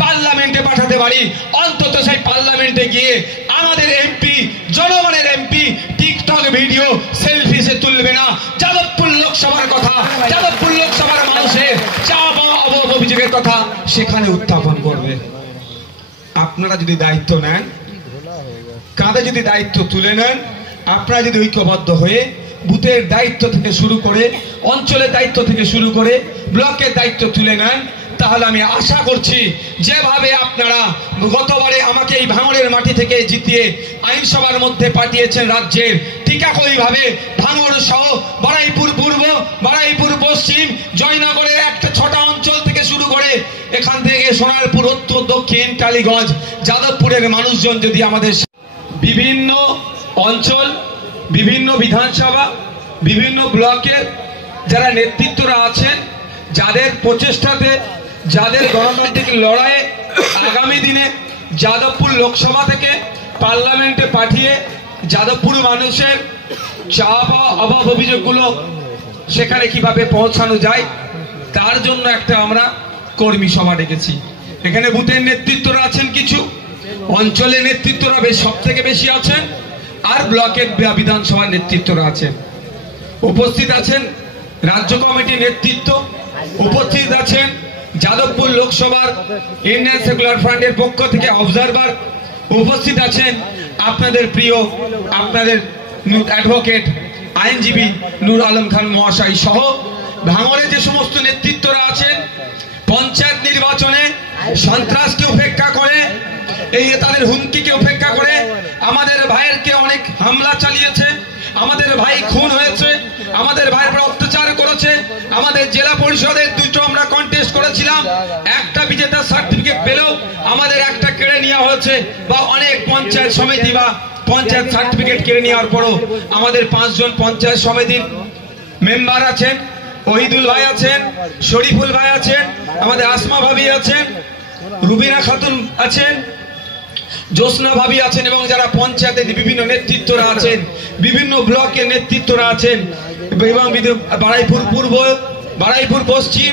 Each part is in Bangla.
পার্লামেন্টে পাঠাতে পারি, অন্তত সেই পার্লামেন্টে গিয়ে আমাদের এমপি, জনগণের এমপি টিকটক ভিডিও সেলফিসে তুলবে না। যাদবপুর লোকসভার কথা, যাদবপুর লোকসভার মানুষের চা পাওয়া অভিযোগের কথা সেখানে উত্থাপন করবে। আপনারা যদি দায়িত্ব নেন, কাঁধে যদি দায়িত্ব তুলে নেন, আপনারা যদি ঐক্যবদ্ধ হয়ে বুথের দায়িত্ব থেকে শুরু করে, অঞ্চলের দায়িত্ব থেকে শুরু করে ব্লকের দায়িত্ব তুলে নেন, তাহলে আমি আশা করছি যেভাবে আপনারা গতবারে আমাকে এই ভাঙড়ের মাটি থেকে জিতিয়ে আইনসভার মধ্যে পাঠিয়েছেন রাজ্যের, ঠিক একইভাবে ভাঙড় সহ বারুইপুর পূর্ব, বারুইপুর পশ্চিম, জয়নগরের একটা 6টা অঞ্চল থেকে শুরু করে এখান থেকে সোনারপুর, উত্তর, দক্ষিণ, টালিগঞ্জ, যাদবপুরের মানুষজন যদি আমাদের বিভিন্ন অঞ্চল, বিভিন্ন বিধানসভা, বিভিন্ন ব্লকের যারা নেতৃত্বরা আছেন, যাদের প্রচেষ্টাতে, যাদের গণতান্ত্রিক লড়াইয়ে আগামী দিনে যাদবপুর লোকসভা থেকে পার্লামেন্টে পাঠিয়ে যাদবপুর মানুষের চাপ অভাব অভিযোগগুলো সেখানে কিভাবে পৌঁছানো যায় তার জন্য একটা আমরা কর্মী সভা ডেকেছি। এখানে বুথের নেতৃত্বরা আছেন কিছু, অঞ্চলের নেতৃত্বরা সব থেকে বেশি আছেন, আর ব্লকের বিধানসভার নেতৃত্বরা আছেন। উপস্থিত আছেন রাজ্য কমিটির নেতৃত্ব, উপস্থিত আছেন যাদবপুর লোকসভার ইন্ডিয়ান সেকুলার ফ্রন্টের পক্ষ থেকে অবজারভার, উপস্থিত আছেন আপনাদের প্রিয়, আপনাদের অ্যাডভোকেট আইনজীবী নূর আলম খান মহাশয় সহ ভাঙড়ে যে সমস্ত নেতৃত্বরা আছেন। পঞ্চায়েত নির্বাচনে সন্ত্রাসকে উপেক্ষা করে, এই তাদের হুমকিকে উপেক্ষা করে আমাদের ভাইয়েরকে অনেক হামলা চালিয়েছে, আমাদের ভাই খুন হয়েছে, আমাদের ভাইয়ের উপর অত্যাচার করেছে। আমাদের জেলা পরিষদের 2টো আমরা কন্টেস্ট করেছিলাম, একটা বিজেতার সার্টিফিকেট পেলেও আমাদের একটা কেড়ে নেওয়া হয়েছে, বা অনেক পঞ্চায়েত সমিতি বা পঞ্চায়েত সার্টিফিকেট কেড়ে নেওয়ার পরও আমাদের 5 জন পঞ্চায়েত সমিতির মেম্বার আছেন, ওহিদুল ভাই আছেন, শরীফুল ভাই আছেন, আমাদের আসমা ভাবি আছেন, রুবিনা খাতুন আছেন, জোসনা ভাবি আছেন, এবং যারা পঞ্চায়েতের বিভিন্ন নেতৃত্বরা আছেন, বিভিন্ন ব্লকের নেতৃত্বরা আছেন, এবং বারুইপুর পূর্ব, বারুইপুর পশ্চিম,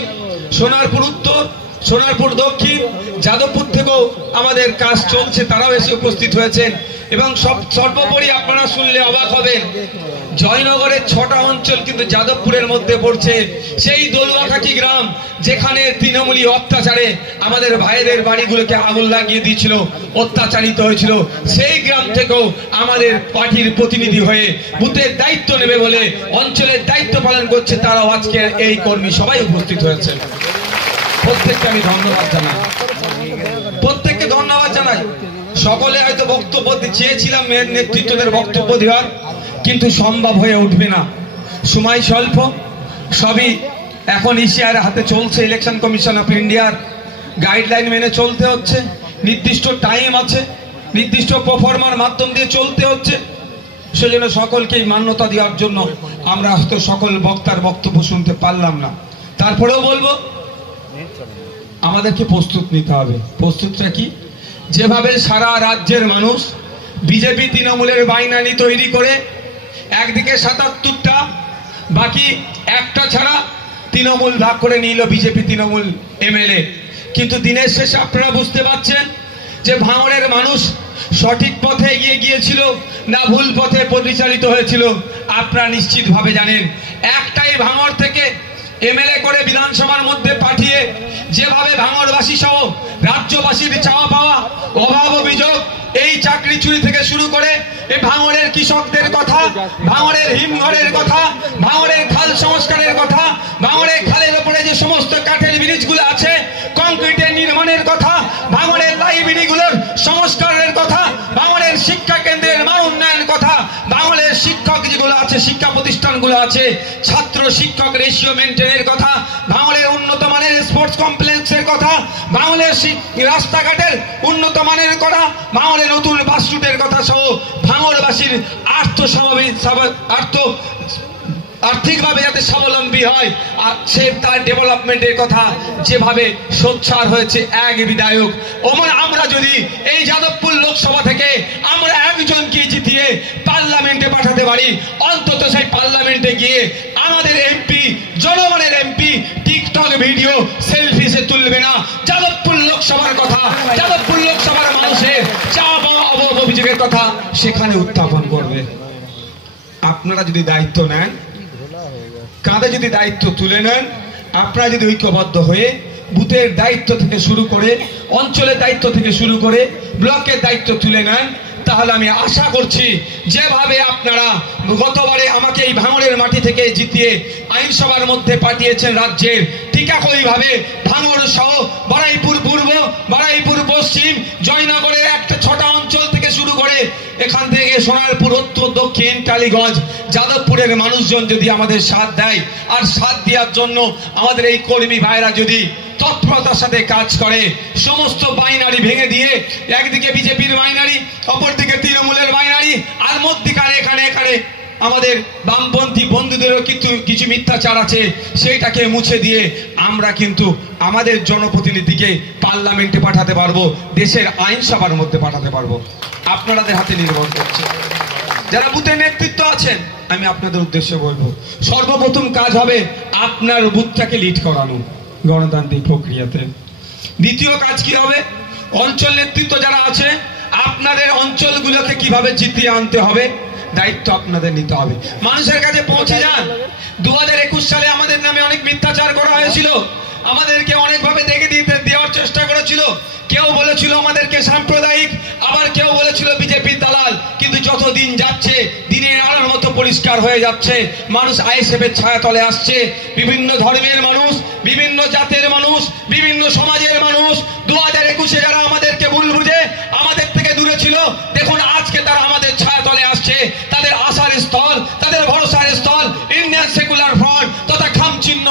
সোনারপুর উত্তর, সোনারপুর দক্ষিণ, যাদবপুর থেকেও আমাদের কাজ চলছে, তারাও এসে উপস্থিত হয়েছেন। এবং সর্বোপরি আপনারা শুনলে অবাক হবেন, জয়নগরের 6টা অঞ্চল কিন্তু যাদবপুরের মধ্যে পড়ছে। সেই দোলুয়াকাঠি গ্রাম যেখানে তৃণমূলী অত্যাচারে আমাদের ভাইদের বাড়িগুলোকে আগুন লাগিয়ে দিয়েছিল, অত্যাচারিত হয়েছিল, সেই গ্রাম থেকেও আমাদের পার্টির প্রতিনিধি হয়ে বুথের দায়িত্ব নেবে বলে অঞ্চলের দায়িত্ব পালন করছে, তারাও আজকে এই কর্মী সবাই উপস্থিত হয়েছে। প্রত্যেককে আমি ধন্যবাদ জানাই, প্রত্যেককে ধন্যবাদ জানাই। সকলে হয়তো বক্তব্য চেয়েছিলাম নেতৃত্বদের বক্তব্য দেওয়ার, কিন্তু সম্ভব হয়ে উঠবে না, সময় স্বল্প। সবই এখন ইসিআর হাতে চলছে, ইলেকশন কমিশন অফ ইন্ডিয়ার গাইডলাইন মেনে চলতে হচ্ছে, নির্দিষ্ট টাইম আছে, নির্দিষ্ট পারফরমার মাধ্যম দিয়ে চলতে হচ্ছে। সেজন্য সকলকেই মান্যতা দেওয়ার জন্য আমরা হয়তো সকল বক্তার বক্তব্য শুনতে পারলাম না। তারপরেও বলবো আমাদেরকে প্রস্তুত নিতে হবে। প্রস্তুতটা কি? যেভাবে সারা রাজ্যের মানুষ বিজেপি তৃণমূলের বাইনানি তৈরি করে একদিকে 77টা, বাকি একটা ছাড়া তৃণমূল ভাগ করে নিল বিজেপি তৃণমূল এমএলএ, কিন্তু দিনের শেষে আপনারা বুঝতে পারছেন যে ভাঙড়ের মানুষ সঠিক পথে এগিয়ে গিয়েছিল না ভুল পথে পরিচালিত হয়েছিল আপনারা নিশ্চিতভাবে জানেন। একটাই ভাঙড় থেকে এমএলএ করে বিধানসভার মধ্যে পাঠিয়ে যেভাবে ভাঙড়বাসী সহ রাজ্যবাসীর চাওয়া পাওয়া অভাব অভিযোগ, এই চাকরি চুরি থেকে শুরু করে এই ভাঙড়ের কৃষকদের কথা, ভাঙড়ের হিমঘরের কথা, ভাঙড়ের খাল সংস্কারের কথা, ভাঙড়ের খালের উপরে যে সমস্ত কাঠের ব্রিজগুলো আছে কংক্রিটের নির্মাণের কথা, ভাঙড়ের লাইব্রেরিগুলোর সংস্কারের কথা, ভাঙড়ের শিক্ষা কেন্দ্রের মান উন্নয়নের কথা, ভাঙড়ের শিক্ষক যেগুলো আছে, শিক্ষা প্রতিষ্ঠানগুলো আছে, ছাত্র শিক্ষক রেশিও মেনটেনের কথা, ভাঙড়ের উন্নত মানের স্পোর্টস কমপ্লেক্সের কথা, ভাঙড়ের রাস্তাঘাটের উন্নত মানের কথা, ভাঙড়ের নতুন বাস রুটের কথা সহ ভাঙড়বাসীর আর্থিকভাবে যাতে স্বাবলম্বী হয় আর সে তার ডেভেলপমেন্টের কথা যেভাবে সোচ্চার হয়েছে এক বিধায়ক। আমরা যদি এই যাদবপুর লোকসভা থেকে আমরা একজনকে জিতিয়ে পার্লামেন্টে পাঠাতে পারি, অন্তত সেই পার্লামেন্টে গিয়ে আমাদের এমপি জনগণের এমপি টিকটক ভিডিও সেলফিসে তুলবে না। যাদবপুর লোকসভার কথা, যাদবপুর লোকসভার মানুষের যা অভিযোগের কথা সেখানে উত্থাপন করবে। আপনারা যদি দায়িত্ব নেন, কাঁধে যদি দায়িত্ব তুলে নেন, আপনারা যদি ঐক্যবদ্ধ হয়ে বুথের দায়িত্ব থেকে শুরু করে, অঞ্চলের দায়িত্ব থেকে শুরু করে ব্লকের দায়িত্ব তুলে নেন, তাহলে আমি আশা করছি যেভাবে আপনারা গতবারে আমাকে এই ভাঙড়ের মাটি থেকে জিতিয়ে আইনসভার মধ্যে পাঠিয়েছেন রাজ্যের, ঠিক একইভাবে ভাঙড় সহ বারুইপুর পূর্ব, বারুইপুর পশ্চিম, জয়নগরের একটা 6টা অঞ্চল থেকে শুরু করে এখান থেকে সোনারপুর, উত্তর, দক্ষিণ, টালিগঞ্জ, যাদবপুরের মানুষজন যদি আমাদের সাথ দেয়, আর সাথ দেওয়ার জন্য আমাদের এই কর্মী ভাইরা যদি তৎপরতার সাথে কাজ করে, সমস্ত বাইনারি ভেঙে দিয়ে, একদিকে বিজেপির বাইনারি, অপরদিকে তৃণমূলের বাইনারি, আর মধ্যিখানে এখানে আমাদের বামপন্থী বন্ধুদেরও কিছু মিথ্যাচার আছে, সেইটাকে মুছে দিয়ে আমরা কিন্তু আমাদের জনপ্রতিনিধিকে পার্লামেন্টে পাঠাতে পারবো, দেশের আইনসভার মধ্যে পাঠাতে পারবো। আপনাদের হাতে নির্ভর করছে। যারা বুথের নেতৃত্ব আছেন, আমি আপনাদের উদ্দেশ্যে বলবো, সর্বপ্রথম কাজ হবে আপনার বুথটাকে লিড করানো গণতান্ত্রিক প্রক্রিয়াতে। দ্বিতীয় কাজ কি হবে? অঞ্চল নেতৃত্ব যারা আছে, আপনাদের অঞ্চলগুলোকে কিভাবে জিতিয়ে আনতে হবে দায়িত্ব আপনাদের নিতে হবে। মানুষের কাছে পৌঁছে যান। 2021 সালে আমাদের নামে অনেক মিথ্যাচার করা হয়েছিল, আমাদেরকে অনেকভাবে দেখে দেওয়ার চেষ্টা করেছিল। কেউ বলেছিল আমাদেরকে সাম্প্রদায়িক, আবার কেউ বলেছিল বিজেপির দালাল। কিন্তু যত দিন যাচ্ছে, দিনের আলোর মতো পরিষ্কার হয়ে যাচ্ছে, মানুষ আইএসএফের ছায়াতলে আসছে। বিভিন্ন ধর্মের মানুষ, বিভিন্ন জাতের মানুষ, বিভিন্ন সমাজের মানুষ 2021-এ যারা আমাদেরকে ভুল বুঝে আমাদের থেকে দূরে ছিল, দেখুন আজকে তারা আমাদের ছায়াতলে আসছে। তাদের আশার স্থল, তাদের ভরসার স্থল ইন্ডিয়ান সেকুলার ফ্রন্ট তথা খামচিহ্ন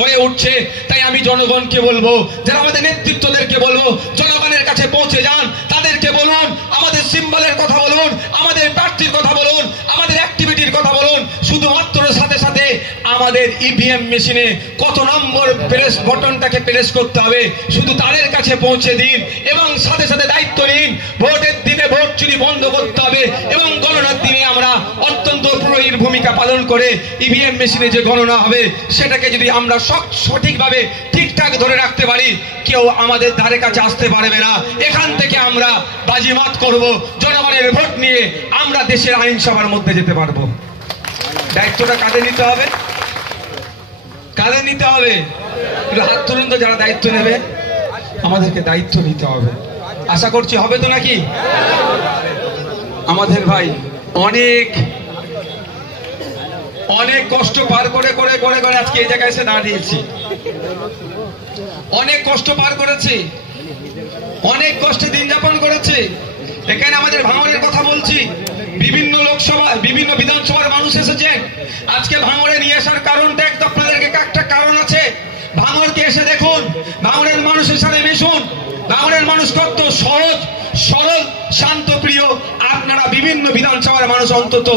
হয়ে উঠছে। তাই আমি জনগণকে বলবো, যারা আমাদের নেতৃত্বদেরকে বলবো, জনগণের কাছে পৌঁছে যান, তাদেরকে বলুন আমাদের সিম্বলের কথা বলুন, আমাদের প্রার্থীর কথা বলুন, আমাদের অ্যাক্টিভিটির কথা বলুন। শুধুমাত্র সাথে সাথে আমাদের ইভিএম মেশিনে কত নম্বর প্রেস বটনটাকে প্রেস করতে হবে শুধু তাদের কাছে পৌঁছে দিন, এবং সাথে সাথে দায়িত্ব নিন। ভোটের দিনে ভোট চুরি বন্ধ করতে হবে, এবং গণনার দিনে আমরা অত্যন্ত প্রহরীর ভূমিকা পালন করে ইভিএম মেশিনে যে গণনা হবে সেটাকে যদি আমরা সঠিকভাবে ঠিকঠাক ধরে রাখতে পারি, কেউ আমাদের ধারে কাছে আসতে পারবে না। এখান থেকে আমরা বাজিমাত করব, জনগণের ভোট নিয়ে আমরা দেশের আইনসভার মধ্যে যেতে পারবো। দায়িত্বটা কাঁধে নিতে হবে, কাঁধে নিতে হবে। একটু হাত তুলুন তো যারা দায়িত্ব নেবে। আমাদেরকে দায়িত্ব নিতে হবে, আশা করছি হবে তো নাকি? আমাদের ভাই অনেক অনেক কষ্ট পার করে করে করে করে আজকে এই জায়গায় এসে দাঁড়িয়েছি। অনেক কষ্ট পার করেছি, অনেক কষ্টে দিন যাপন করেছি। এখানে আমাদের ভাঙড়ের কথা বলছি, বিভিন্ন লোকসভা, বিভিন্ন বিধানসভার মানুষ এসেছেন। আজকে ভাঙড়ে নিয়ে আসার কারণটা একদম আপনাদেরকে একটা কারণ আছে। ভাঙড়কে এসে দেখুন, ভাঙড়ের মানুষের সাথে মিশুন। ভাঙড়ের মানুষ কত সহজ, সরল, শান্ত প্রিয়। আপনারা বিভিন্ন বিধানসভার মানুষ অন্তত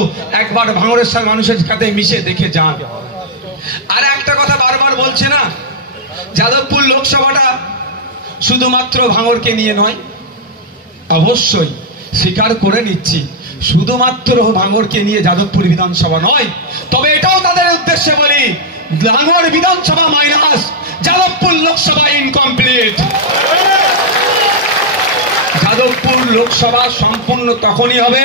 একবার ভাঙড়ের সাথে মানুষের সাথে মিশে দেখে যান। আর একটা কথা বারবার বলছে না, যাদবপুর লোকসভাটা শুধুমাত্র ভাঙড়কে নিয়ে নয়। অবশ্যই স্বীকার করে নিচ্ছি, শুধুমাত্র ভাঙড়কে নিয়ে যাদবপুর বিধানসভা নয়। তবে এটাও তাদের উদ্দেশ্যে বলি, ভাঙড় বিধানসভা মাইনাস যাদবপুর লোকসভা ইনকমপ্লিট। যাদবপুর লোকসভা সম্পূর্ণ তখনই হবে